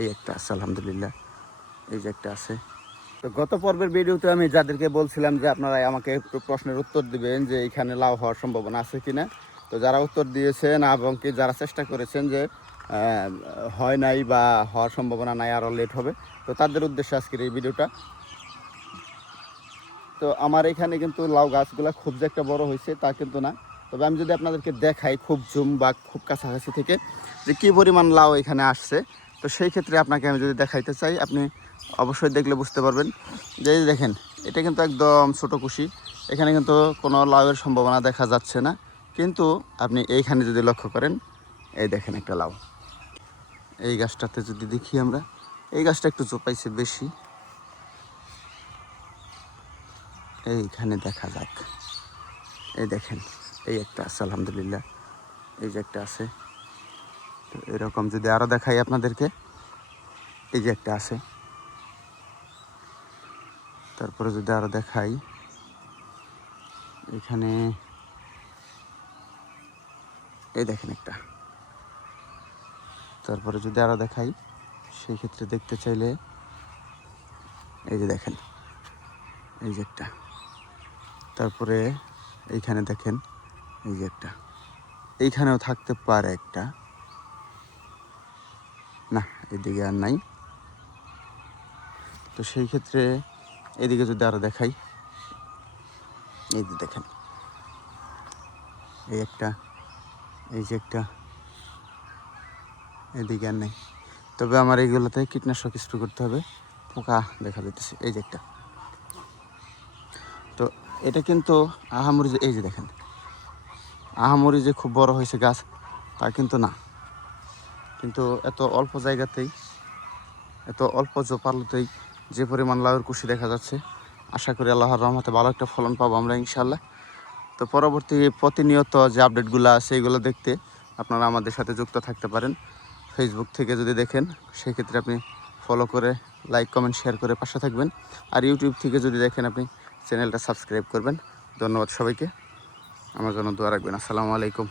এই একটা আছে আলহামদুলিল্লাহ, এই যে একটা আছে। তো গত পর্বের ভিডিওতে আমি যাদেরকে বলছিলাম যে আপনারা আমাকে একটু প্রশ্নের উত্তর দিবেন যে এখানে লাউ হওয়ার সম্ভাবনা আছে কিনা, তো যারা উত্তর দিয়েছেন এবং কি যারা চেষ্টা করেছেন যে হয় নাই বা হওয়ার সম্ভাবনা নাই, আরও লেট হবে, তো তাদের উদ্দেশ্যে আজকের এই ভিডিওটা। তো আমার এখানে কিন্তু লাউ গাছগুলো খুব যে একটা বড় হয়েছে তা কিন্তু না, তবে আমি যদি আপনাদেরকে দেখাই খুব জুম বা খুব কাছাকাছি থেকে যে কী পরিমাণ লাউ এখানে আসছে, তো সেই ক্ষেত্রে আপনাকে আমি যদি দেখাইতে চাই আপনি অবশ্যই দেখলে বুঝতে পারবেন। যে এই দেখেন, এটা কিন্তু একদম ছোটো কুশি, এখানে কিন্তু কোনো লাউয়ের সম্ভাবনা দেখা যাচ্ছে না, কিন্তু আপনি এইখানে যদি লক্ষ্য করেন, এই দেখেন একটা লাউ। এই গাছটাতে যদি দেখি আমরা, এই গাছটা একটু চোপাইছে বেশি, এইখানে দেখা যাক, এই দেখেন এই একটা আছে আলহামদুলিল্লাহ, এই যে একটা আছে। তো এরকম যদি আরও দেখাই আপনাদেরকে, এই যে একটা আছে, তারপরে যদি আরও দেখাই এখানে, এই দেখেন একটা, তারপরে যদি আরও দেখাই সেই ক্ষেত্রে দেখতে চাইলে এই যে দেখেন এই যে একটা, তারপরে এইখানে দেখেন এই যে একটা, এইখানেও থাকতে পারে একটা, না এদিকে আর নাই। তো সেই ক্ষেত্রে এদিকে যদি আরও দেখাই, এই যে দেখেন এই একটা, এই যে একটা, এদিকে আর নেই। তবে আমার এইগুলোতে কীটনাশক স্প্রে করতে হবে, পোকা দেখা যেতেছে, এই যে একটা। তো এটা কিন্তু আহামরি যে, এই যে দেখেন আহামরি যে খুব বড় হয়েছে গাছ তা কিন্তু না, কিন্তু এত অল্প জায়গাতেই, এত অল্প জোপালোতেই যে পরিমাণ লাউয়ের কুশি দেখা যাচ্ছে, আশা করি আল্লাহর রহমতে ভালো একটা ফলন পাবো আমরা ইনশাল্লাহ। তো পরবর্তী প্রতিনিয়ত যে আপডেটগুলো আছে এগুলো দেখতে আপনারা আমাদের সাথে যুক্ত থাকতে পারেন। ফেসবুক থেকে যদি দেখেন সেক্ষেত্রে আপনি ফলো করে লাইক কমেন্ট শেয়ার করে পাশে থাকবেন, আর ইউটিউব থেকে যদি দেখেন আপনি চ্যানেলটা সাবস্ক্রাইব করবেন। ধন্যবাদ সবাইকে, আমার জন্য দোয়া রাখবেন। আসসালামু আলাইকুম।